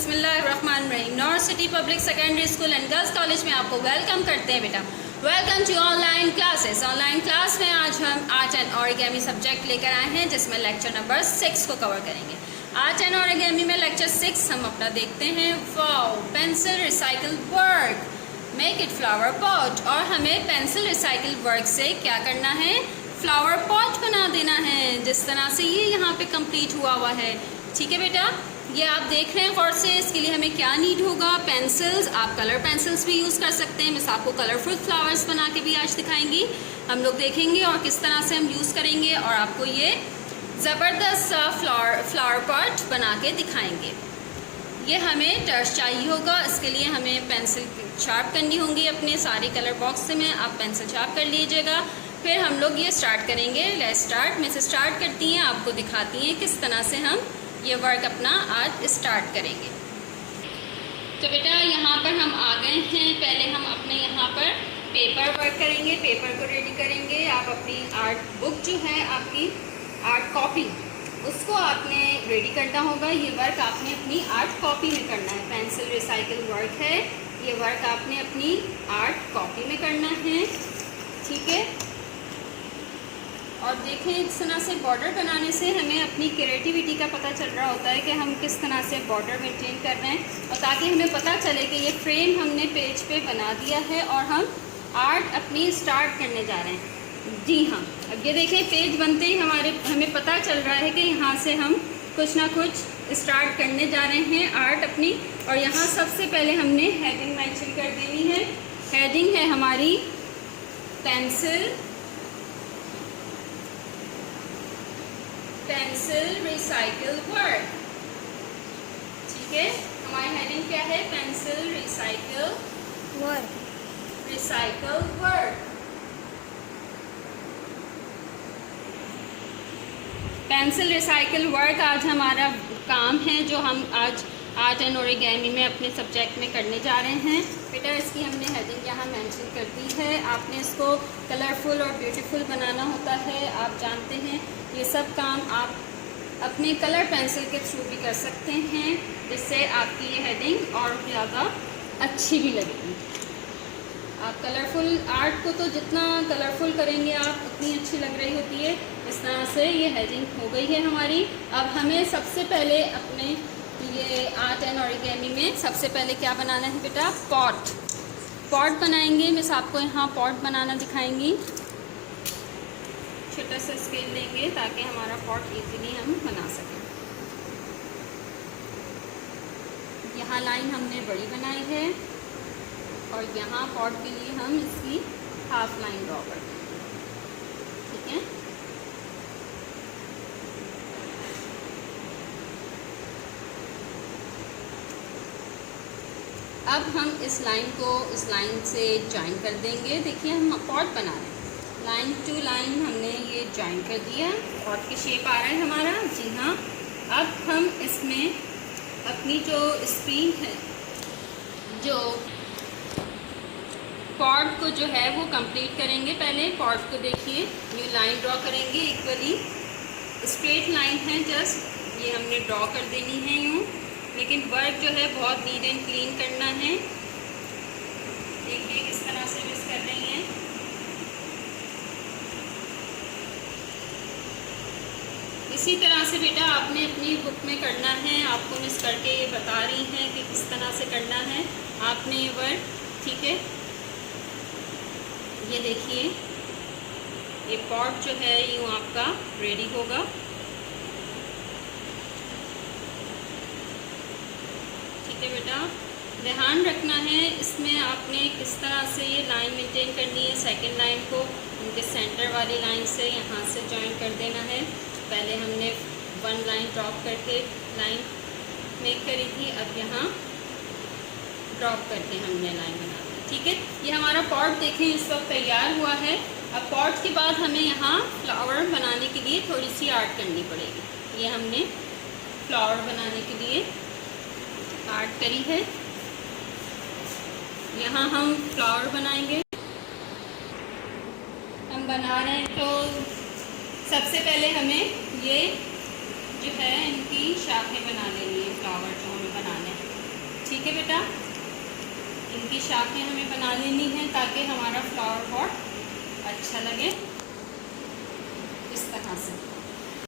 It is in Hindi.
बिस्मिल्लाहिर्रहमानिर्रहीम। North City Public Secondary School and Girls College में आपको वेलकम करते हैं बेटा। Welcome to online classes. Online class में आज हम आर्ट एंड ऑरिगेमी सब्जेक्ट लेकर आए हैं, जिसमें लेक्चर नंबर 6 को कवर करेंगे। आर्ट एंड ऑरिगेमी में लेक्चर 6 हम अपना देखते हैं wow pencil recycle work, make it flower pot. और हमें पेंसिल रिसाइकिल वर्क से क्या करना है, फ्लावर पॉट बना देना है, जिस तरह से ये यहाँ पे कंप्लीट हुआ है। ठीक है बेटा, ये आप देख रहे हैं गौर से। इसके लिए हमें क्या नीड होगा, पेंसिल्स। आप कलर पेंसिल्स भी यूज़ कर सकते हैं। मिस आपको कलरफुल फ्लावर्स बना के भी आज दिखाएंगी, हम लोग देखेंगे और किस तरह से हम यूज़ करेंगे, और आपको ये ज़बरदस्त फ्लावर पॉट बना के दिखाएंगे। ये हमें टर्च चाहिए होगा, इसके लिए हमें पेंसिल शार्प करनी होंगी। अपने सारे कलर बॉक्स से में आप पेंसिल शार्प कर लीजिएगा। फिर हम लोग ये स्टार्ट करेंगे। Let's start. में से स्टार्ट करती हैं, आपको दिखाती हैं किस तरह से हम ये वर्क अपना आज स्टार्ट करेंगे। तो बेटा यहाँ पर हम आ गए हैं। पहले हम अपने यहाँ पर पेपर वर्क करेंगे, पेपर को रेडी करेंगे। आप अपनी आर्ट बुक जो है, आपकी आर्ट कॉपी, उसको आपने रेडी करना होगा। ये वर्क आपने अपनी आर्ट कॉपी में करना है। पेंसिल रिसाइकिल वर्क है, ये वर्क आपने अपनी आर्ट कॉपी में करना है। ठीक है, और देखें इस तरह से बॉर्डर बनाने से हमें अपनी क्रिएटिविटी का पता चल रहा होता है कि हम किस तरह से बॉर्डर मेंटेन कर रहे हैं, और ताकि हमें पता चले कि ये फ्रेम हमने पेज पे बना दिया है और हम आर्ट अपनी स्टार्ट करने जा रहे हैं। जी हाँ, अब ये देखें पेज बनते ही हमें पता चल रहा है कि यहाँ से हम कुछ ना कुछ स्टार्ट करने जा रहे हैं आर्ट अपनी। और यहाँ सबसे पहले हमने हेडिंग मेंशन कर देनी है। हेडिंग है हमारी पेंसिल रिसाइकिल वर्क। ठीक है, हमारी हेडिंग क्या है, pencil recycle work. Pencil recycle work आज हमारा काम है, जो हम आज आर्ट एंड ओरिगेमी में अपने सब्जेक्ट में करने जा रहे हैं। बेटा इसकी हमने हेडिंग यहाँ मेंशन कर दी है। आपने इसको कलरफुल और ब्यूटीफुल बनाना होता है। आप जानते हैं ये सब काम आप अपने कलर पेंसिल के थ्रू भी कर सकते हैं, जिससे आपकी ये हेडिंग और ज़्यादा अच्छी भी लगेगी। आप कलरफुल आर्ट को तो जितना कलरफुल करेंगे आप उतनी अच्छी लग रही होती है। इस तरह से ये हेडिंग हो गई है हमारी। अब हमें सबसे पहले अपने ये आर्ट एंड ओरिगेमी में सबसे पहले क्या बनाना है बेटा, पॉट बनाएंगे। मिस आपको यहाँ पॉट बनाना दिखाएंगी। छोटा सा स्केल लेंगे ताकि हमारा पॉट इजीली हम बना सकें। यहाँ लाइन हमने बड़ी बनाई है और यहाँ पॉट के लिए हम इसकी हाफ लाइन ड्रॉ कर देंगे। ठीक है, अब हम इस लाइन को इस लाइन से ज्वाइन कर देंगे। देखिए हम पॉट बना रहे हैं, लाइन टू लाइन हमने ये ज्वाइन कर दिया, पॉट की शेप आ रहा है हमारा। जी हाँ, अब हम इसमें अपनी जो स्क्रीन है, जो पॉट को जो है वो कंप्लीट करेंगे। पहले पॉट को देखिए, ये लाइन ड्रॉ करेंगे, इक्वली स्ट्रेट लाइन है, जस्ट ये हमने ड्रॉ कर देनी है यूँ। लेकिन वर्क जो है बहुत नीट एंड क्लीन करना है। देखिए किस तरह से मिस कर रही हैं। इसी तरह से बेटा आपने अपनी बुक में करना है। आपको मिस करके ये बता रही हैं कि किस तरह से करना है आपने ये वर्क। ठीक है, ये देखिए ये पॉट जो है यूँ आपका रेडी होगा। ठीक है बेटा, ध्यान रखना है इसमें आपने किस तरह से ये लाइन मेंटेन करनी है। सेकंड लाइन को उनके सेंटर वाली लाइन से यहाँ से ज्वाइन कर देना है। पहले हमने वन लाइन ड्रॉप करके लाइन मेक करी थी, अब यहाँ ड्रॉप करके हमने लाइन बना दी। ठीक है, ये हमारा पॉट देखें इस वक्त तैयार हुआ है। अब पॉट के बाद हमें यहाँ फ्लावर बनाने के लिए थोड़ी सी आर्ट करनी पड़ेगी। ये हमने फ्लावर बनाने के लिए आर्ट करी है। यहाँ हम फ्लावर बनाएंगे। हम बना रहे हैं तो सबसे पहले हमें ये जो है इनकी शाखें बना लेनी है, फ्लावर जो हमें बनाने हैं। ठीक है बेटा, इनकी शाखें हमें बना लेनी है ताकि हमारा फ्लावर पॉट अच्छा लगे, इस तरह से।